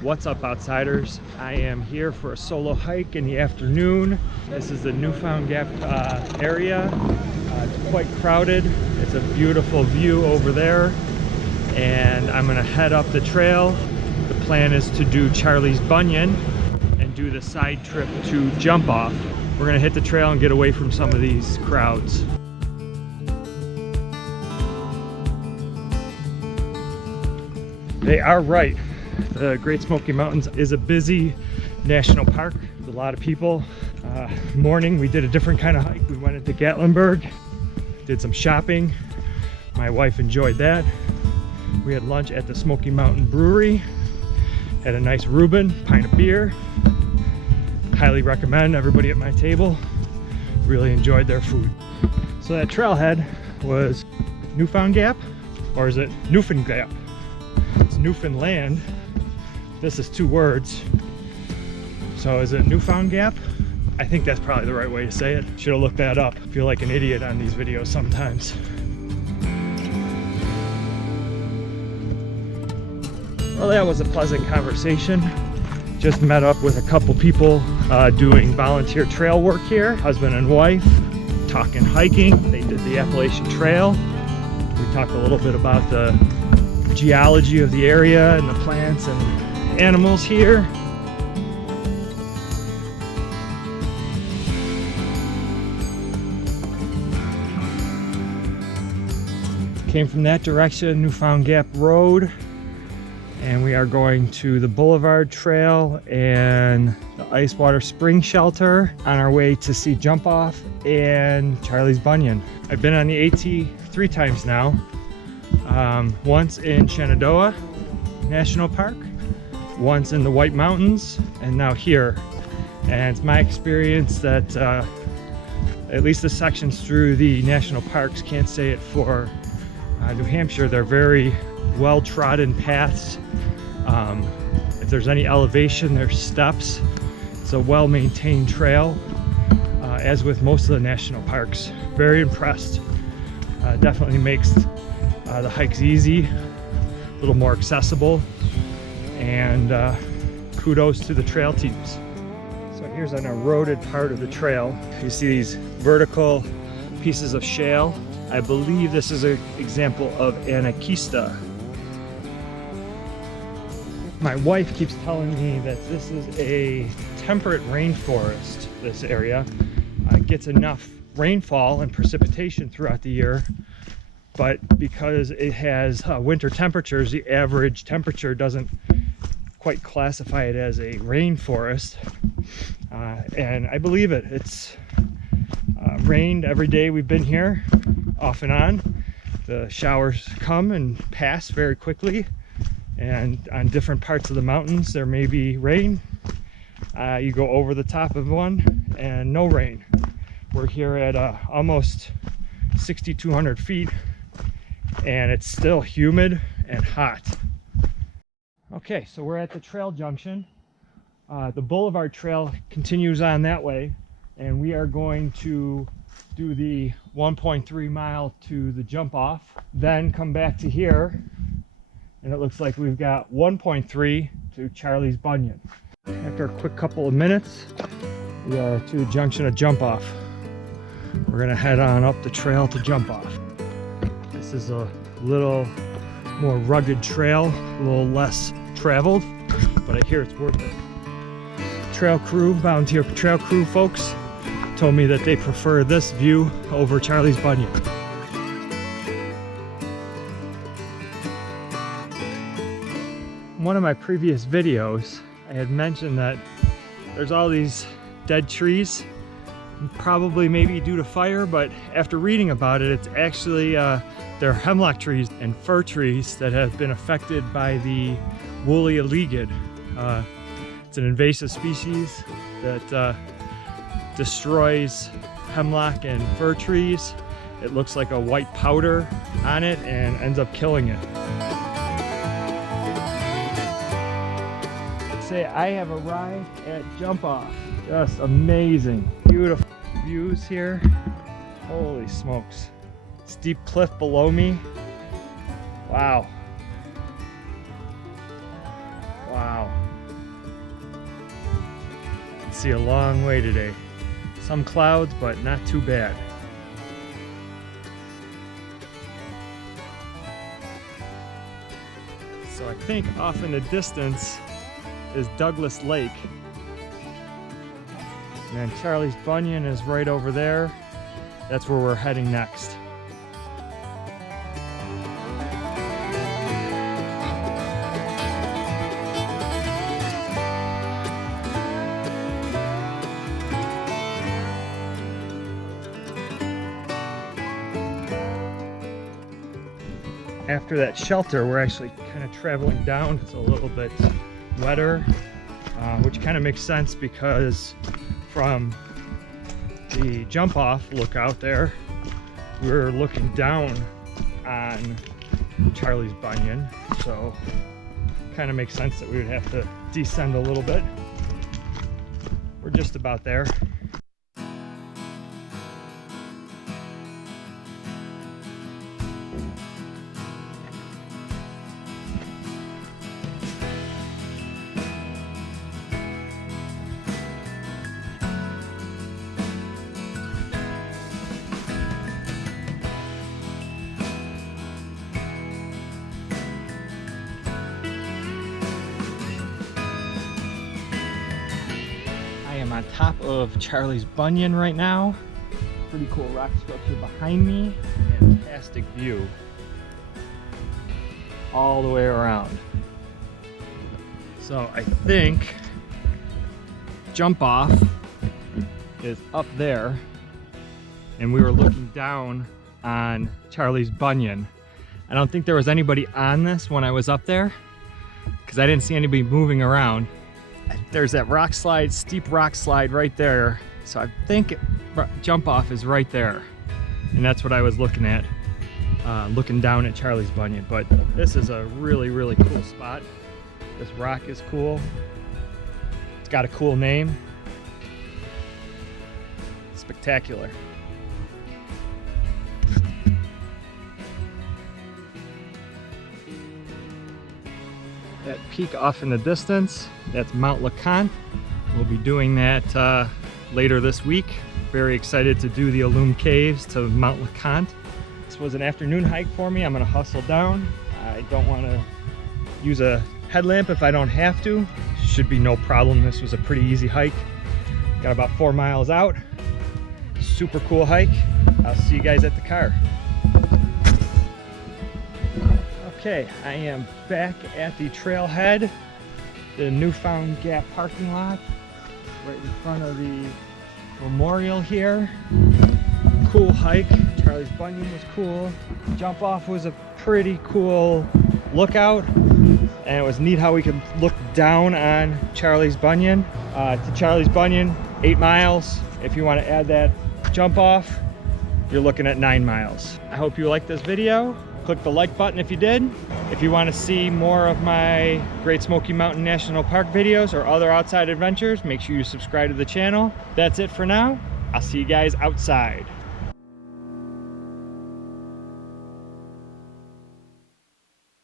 What's up, outsiders? I am here for a solo hike in the afternoon. This is the Newfound Gap area. It's quite crowded. It's a beautiful view over there, and I'm gonna head up the trail. The plan is to do Charlie's Bunion and do the side trip to Jumpoff. We're gonna hit the trail and get away from some of these crowds. They are right. The Great Smoky Mountains is a busy national park with a lot of people. Morning, we did a different kind of hike. We went into Gatlinburg, did some shopping. My wife enjoyed that. We had lunch at the Smoky Mountain Brewery, had a nice Reuben, pint of beer. Highly recommend. Everybody at my table really enjoyed their food. So that trailhead was Newfound Gap, or is it Newfound Gap? It's Newfoundland. This is two words. So is it Newfound Gap? I think that's probably the right way to say it. Should have looked that up. I feel like an idiot on these videos sometimes. Well, that was a pleasant conversation. Just met up with a couple people doing volunteer trail work here, husband and wife, talking hiking. They did the Appalachian Trail. We talked a little bit about the geology of the area and the plants and animals here. Came from that direction, Newfound Gap Road, and we are going to the Boulevard Trail and the Icewater Spring shelter on our way to see Jumpoff and Charlie's Bunion. I've been on the AT 3 times now. Once in Shenandoah National Park, once in the White Mountains, and now here. And it's my experience that at least the sections through the national parks, can't say it for New Hampshire, they're very well trodden paths. If there's any elevation, there's steps. It's a well maintained trail, as with most of the national parks. Very impressed. Definitely makes the hikes easy, a little more accessible, and kudos to the trail teams. So here's an eroded part of the trail. You see these vertical pieces of shale. I believe this is an example of Anarchista. My wife keeps telling me that this is a temperate rainforest, this area. It gets enough rainfall and precipitation throughout the year, but because it has winter temperatures, the average temperature doesn't quite classify it as a rainforest. And I believe it. It's rained every day we've been here, off and on. The showers come and pass very quickly, and on different parts of the mountains there may be rain. You go over the top of one and no rain. We're here at almost 6,200 feet, and it's still humid and hot. Okay, so we're at the trail junction. The Boulevard Trail continues on that way, and we are going to do the 1.3 mile to the Jumpoff, then come back to here, and it looks like we've got 1.3 to Charlie's Bunion. After a quick couple of minutes, we are to the junction of Jumpoff. We're gonna head on up the trail to Jumpoff. This is a little more rugged trail, a little less traveled, but I hear it's worth it. Trail crew, volunteer trail crew folks told me that they prefer this view over Charlie's Bunion. In one of my previous videos, I had mentioned that there's all these dead trees, probably maybe due to fire, but after reading about it, it's actually they're hemlock trees and fir trees that have been affected by the woolly aligid. It's an invasive species that destroys hemlock and fir trees. It looks like a white powder on it and ends up killing it. Say I have arrived at Jumpoff. Just amazing, beautiful views here. Holy smokes. Steep cliff below me. Wow. Wow. see a long way today. Some clouds, but not too bad. So I think off in the distance is Douglas Lake. And then Charlie's Bunion is right over there. That's where we're heading next. After that shelter, we're actually kind of traveling down. It's a little bit wetter, which kind of makes sense because from the Jumpoff lookout there, we're looking down on Charlie's Bunion. So kind of makes sense that we would have to descend a little bit. We're just about there. On top of Charlie's Bunion right now. Pretty cool rock structure behind me. Fantastic view all the way around. So I think Jumpoff is up there, and we were looking down on Charlie's Bunion. I don't think there was anybody on this when I was up there because I didn't see anybody moving around. There's that rock slide, steep rock slide right there. So I think Jumpoff is right there. And that's what I was looking at, looking down at Charlie's Bunion. But this is a really, really cool spot. This rock is cool. It's got a cool name. Spectacular. That peak off in the distance, that's Mount LeConte. We'll be doing that later this week. Very excited to do the Alum Caves to Mount LeConte. This was an afternoon hike for me. I'm gonna hustle down. I don't wanna use a headlamp if I don't have to. Should be no problem. This was a pretty easy hike. Got about 4 miles out. Super cool hike. I'll see you guys at the car. Okay, I am back at the trailhead, the Newfound Gap parking lot, right in front of the memorial here. Cool hike. Charlie's Bunion was cool. Jumpoff was a pretty cool lookout, and it was neat how we could look down on Charlie's Bunion. To Charlie's Bunion, 8 miles. If you want to add that Jumpoff, you're looking at 9 miles. I hope you liked this video. Click the like button if you did. If you want to see more of my Great Smoky Mountain National Park videos or other outside adventures, make sure you subscribe to the channel. That's it for now. I'll see you guys outside.